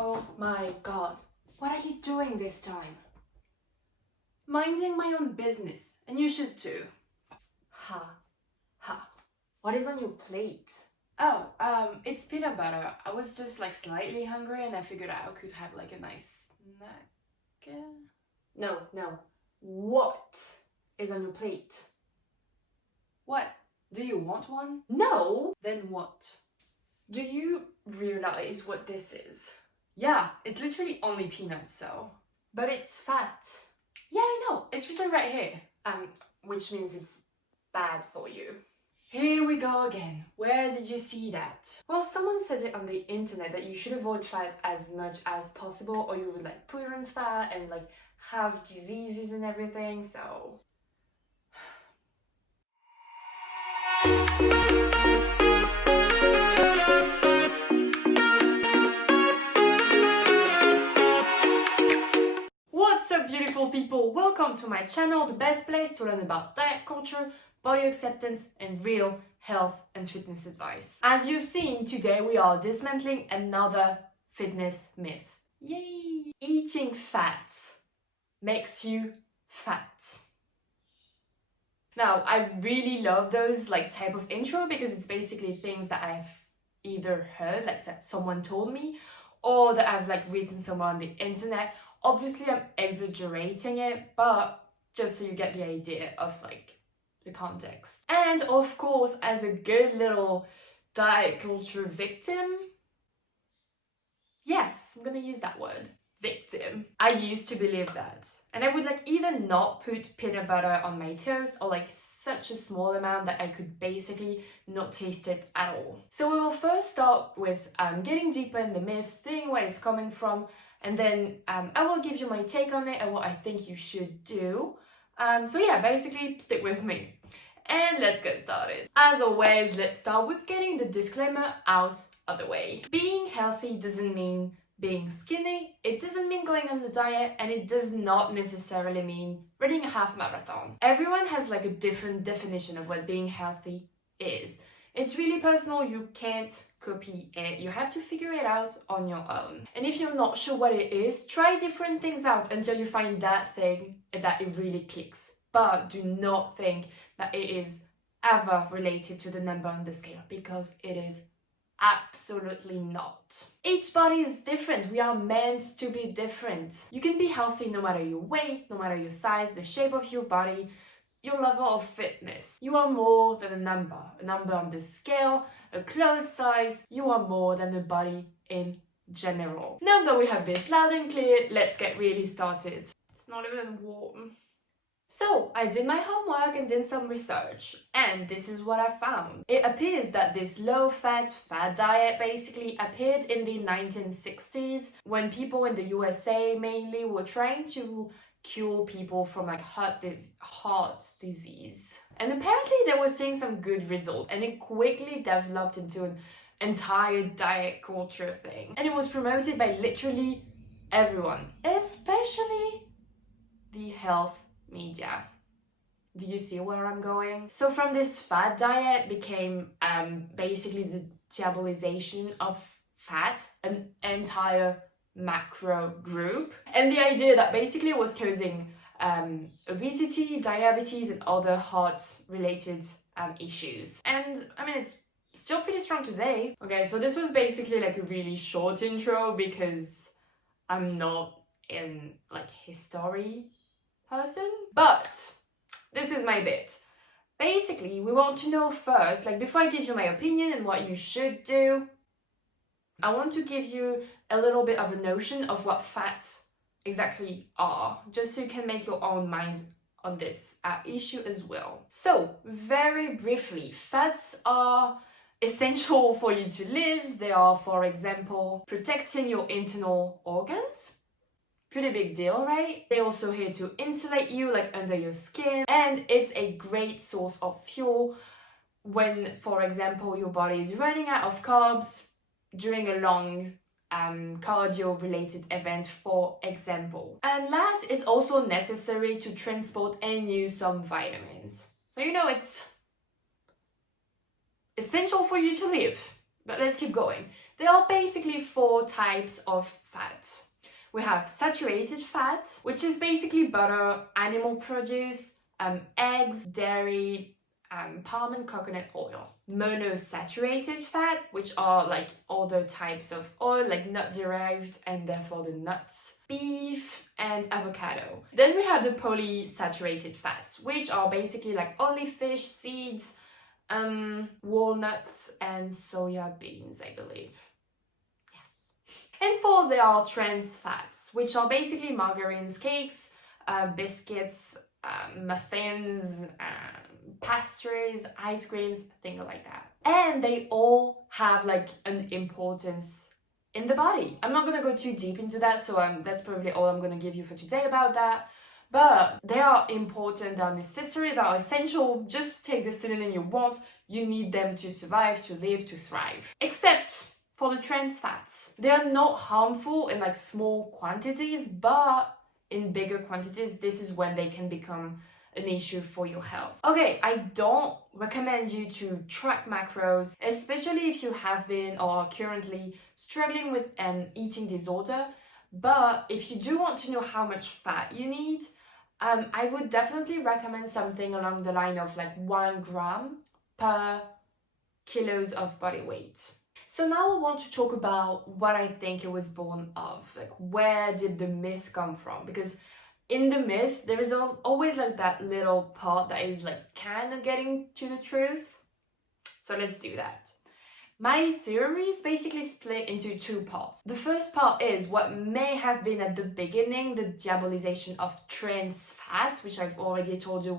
Oh my god, what are you doing this time? Minding my own business, and you should too. Ha, ha. What is on your plate? Oh, it's peanut butter. I was just like slightly hungry and I figured I could have like a nice snack. No. What is on your plate? What? Do you want one? No! Then what? Do you realize what this is? Yeah, it's literally only peanuts, so. But it's fat. Yeah, I know. It's written right here. Which means it's bad for you. Here we go again. Where did you see that? Well, someone said it on the internet that you should avoid fat as much as possible or you would like put on fat and like have diseases and everything, so. What's up, beautiful people? Welcome to my channel, the best place to learn about diet culture, body acceptance, and real health and fitness advice. As you've seen, today we are dismantling another fitness myth. Yay! Eating fat makes you fat. Now, I really love those like type of intro because it's basically things that I've either heard, like someone told me, or that I've like written somewhere on the internet. Obviously, I'm exaggerating it, but just so you get the idea of like the context. And of course, as a good little diet culture victim, yes, I'm gonna use that word, victim. I used to believe that. And I would like either not put peanut butter on my toast or like such a small amount that I could basically not taste it at all. So we will first start with getting deeper in the myth, seeing where it's coming from, and then I will give you my take on it and what I think you should do. So yeah, basically stick with me. And let's get started. As always, let's start with getting the disclaimer out of the way. Being healthy doesn't mean being skinny, it doesn't mean going on the diet, and it does not necessarily mean running a half marathon. Everyone has like a different definition of what being healthy is. It's really personal, you can't copy it, you have to figure it out on your own. And if you're not sure what it is, try different things out until you find that thing that it really clicks. But do not think that it is ever related to the number on the scale, because it is absolutely not. Each body is different. We are meant to be different. You can be healthy no matter your weight, no matter your size, the shape of your body, your level of fitness. You are more than a number on the scale, a clothes size. You are more than a body in general. Now that we have this loud and clear, let's get really started. It's not even warm. So, I did my homework and did some research, and this is what I found. It appears that this low-fat, fat diet basically appeared in the 1960s when people in the USA mainly were trying to cure people from like heart disease. And apparently they were seeing some good results, and it quickly developed into an entire diet culture thing. And it was promoted by literally everyone, especially the health media. Do you see where I'm going? So from this fat diet became basically the diabolization of fat, an entire macro group, and the idea that basically it was causing obesity, diabetes, and other heart related issues. And I mean, it's still pretty strong today. Okay, so this was basically like a really short intro because I'm not in like history person, but this is my bit. Basically, we want to know first, like before I give you my opinion and what you should do, I want to give you a little bit of a notion of what fats exactly are, just so you can make your own minds on this issue as well. So, very briefly, fats are essential for you to live. They are, for example, protecting your internal organs. Pretty big deal, right? They're also here to insulate you, like under your skin, and it's a great source of fuel when, for example, your body is running out of carbs during a long cardio-related event, for example. And last, it's also necessary to transport and use some vitamins. So you know it's essential for you to live, But let's keep going. There are basically 4 types of fat. We have saturated fat, which is basically butter, animal produce, eggs, dairy, palm and coconut oil. Monosaturated fat, which are like other types of oil, like nut derived and therefore the nuts, beef and avocado. Then we have the polysaturated fats, which are basically like only fish, seeds, walnuts and soya beans, I believe. Yes. And 4, there are trans fats, which are basically margarines, cakes, biscuits, muffins, pastries, ice creams, things like that. And they all have like an importance in the body. I'm not gonna go too deep into that, so that's probably all I'm gonna give you for today about that. But they are important, they are necessary, they are essential. Just take the synonym you want. You need them to survive, to live, to thrive. Except for the trans fats. They are not harmful in like small quantities, but in bigger quantities, this is when they can become an issue for your health. Okay, I don't recommend you to track macros, especially if you have been or are currently struggling with an eating disorder. But if you do want to know how much fat you need, I would definitely recommend something along the line of like 1 gram per kilos of body weight. So now I want to talk about what I think it was born of, like where did the myth come from? Because in the myth, there is always like that little part that is like kind of getting to the truth. So let's do that. My theory is basically split into 2 parts. The first part is what may have been at the beginning the diabolization of trans fats, which I've already told you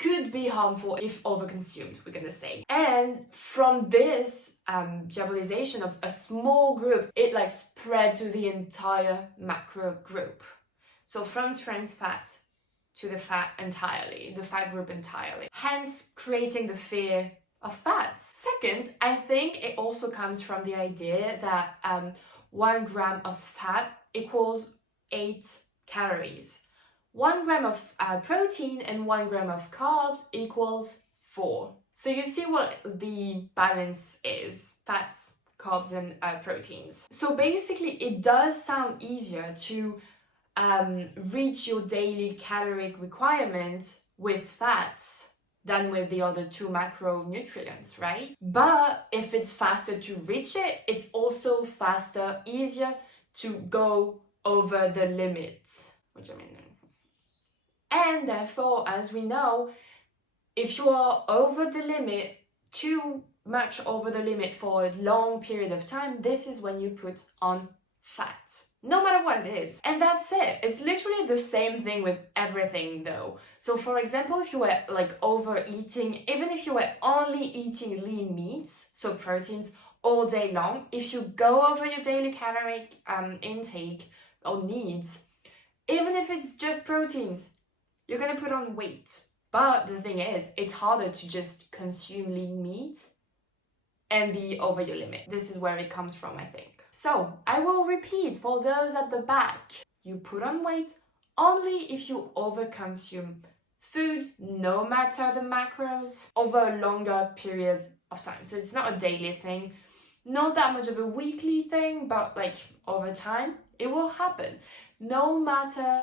could be harmful if overconsumed, we're gonna say. And from this diabolization of a small group, it like spread to the entire macro group. So from trans fats to the fat entirely, the fat group entirely, hence creating the fear of fats. Second, I think it also comes from the idea that 1 gram of fat equals 8 calories. 1 gram of protein and 1 gram of carbs equals 4. So you see what the balance is: fats, carbs, and proteins. So basically, it does sound easier to reach your daily caloric requirement with fats than with the other 2 macronutrients, right? But if it's faster to reach it, it's also faster, easier to go over the limit, which I mean. And therefore, as we know, if you are over the limit, too much over the limit for a long period of time, this is when you put on fat. No matter what it is. And that's it. It's literally the same thing with everything though. So for example, if you were like overeating, even if you were only eating lean meats, so proteins, all day long, if you go over your daily caloric intake or needs, even if it's just proteins, you're gonna put on weight. But the thing is, it's harder to just consume lean meat and be over your limit. This is where it comes from, I think. So I will repeat for those at the back. You put on weight only if you overconsume food, no matter the macros, over a longer period of time. So it's not a daily thing, not that much of a weekly thing, but like over time, it will happen. No matter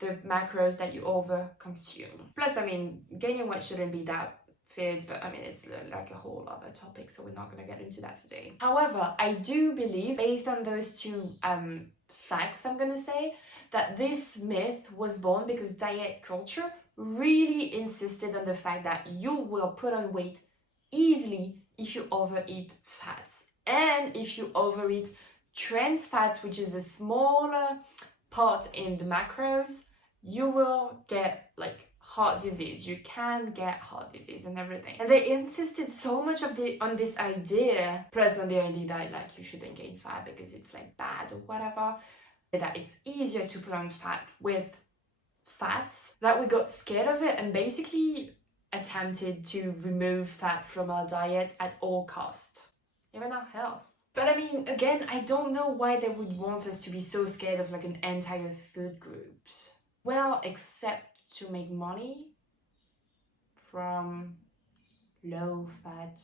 the macros that you overconsume. Plus, I mean, gaining weight shouldn't be that feared, but I mean, it's like a whole other topic, so we're not going to get into that today. However, I do believe, based on those 2 facts I'm going to say, that this myth was born because diet culture really insisted on the fact that you will put on weight easily if you overeat fats. And if you overeat trans fats, which is a smaller part in the macros, you will get like heart disease. You can get heart disease and everything. And they insisted so much on this idea, plus on the idea that like you shouldn't gain fat because it's like bad or whatever, that it's easier to put on fat with fats, that we got scared of it and basically attempted to remove fat from our diet at all costs, even our health. But I mean, again, I don't know why they would want us to be so scared of like an entire food groups. Well, except to make money from low fat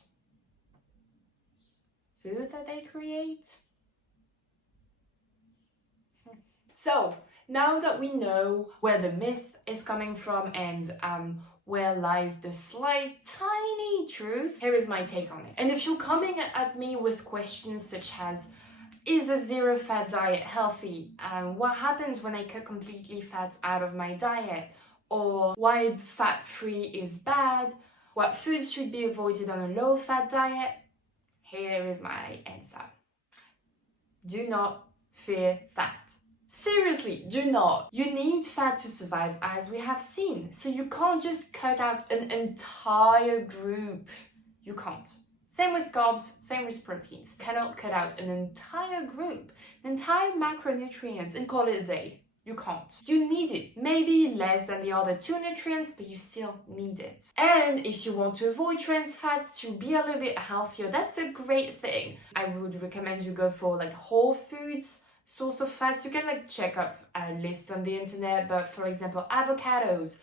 food that they create. So now that we know where the myth is coming from and where lies the slight tiny truth, here is my take on it. And if you're coming at me with questions such as, is a zero fat diet healthy? What happens when I cut completely fat out of my diet? Or why fat-free is bad? What foods should be avoided on a low-fat diet? Here is my answer. Do not fear fat. Seriously, do not. You need fat to survive, as we have seen. So you can't just cut out an entire group. You can't. Same with carbs, same with proteins. You cannot cut out an entire group, an entire macronutrients and call it a day. You can't. You need it. Maybe less than the other two nutrients, but you still need it. And if you want to avoid trans fats to be a little bit healthier, that's a great thing. I would recommend you go for like whole foods source of fats. You can like check up lists on the internet, but for example, avocados,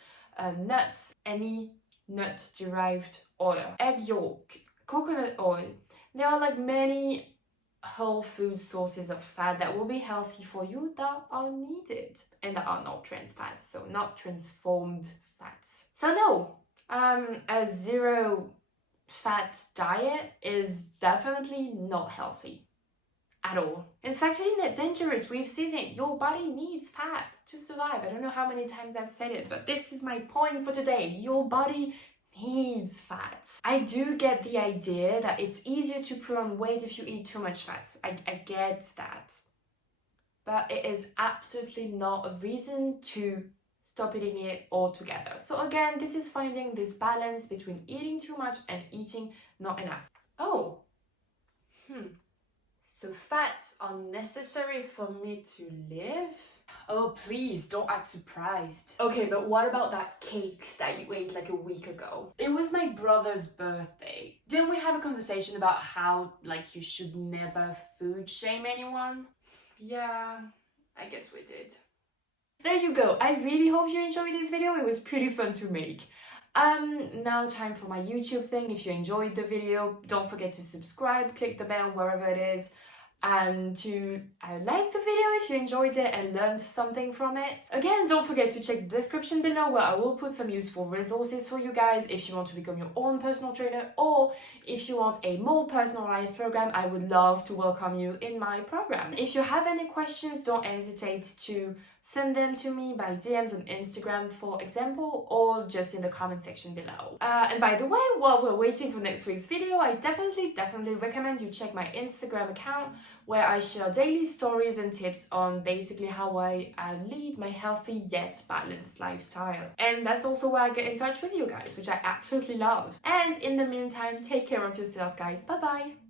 nuts, any nut-derived oil, egg yolk, coconut oil. There are like many whole food sources of fat that will be healthy for you that are needed and that are not trans fats, so not transformed fats. So no, a zero fat diet is definitely not healthy at all. It's actually not dangerous. We've seen it. Your body needs fat to survive. I don't know how many times I've said it, but this is my point for today. Your body needs fat. I do get the idea that it's easier to put on weight if you eat too much fat. I get that. But it is absolutely not a reason to stop eating it altogether. So again, this is finding this balance between eating too much and eating not enough. Oh, so fats are necessary for me to live? Oh, please, don't act surprised. Okay, but what about that cake that you ate like a week ago? It was my brother's birthday. Didn't we have a conversation about how, like, you should never food shame anyone? Yeah, I guess we did. There you go. I really hope you enjoyed this video. It was pretty fun to make. Now time for my YouTube thing. If you enjoyed the video, don't forget to subscribe, click the bell wherever it is, and to like the video if you enjoyed it and learned something from it. Again, don't forget to check the description below where I will put some useful resources for you guys if you want to become your own personal trainer, or if you want a more personalized program, I would love to welcome you in my program. If you have any questions, don't hesitate to send them to me by DMs on Instagram, for example, or just in the comment section below. And by the way, while we're waiting for next week's video, I definitely recommend you check my Instagram account, where I share daily stories and tips on basically how I lead my healthy yet balanced lifestyle. And that's also where I get in touch with you guys, which I absolutely love. And in the meantime, take care of yourself, guys. Bye bye.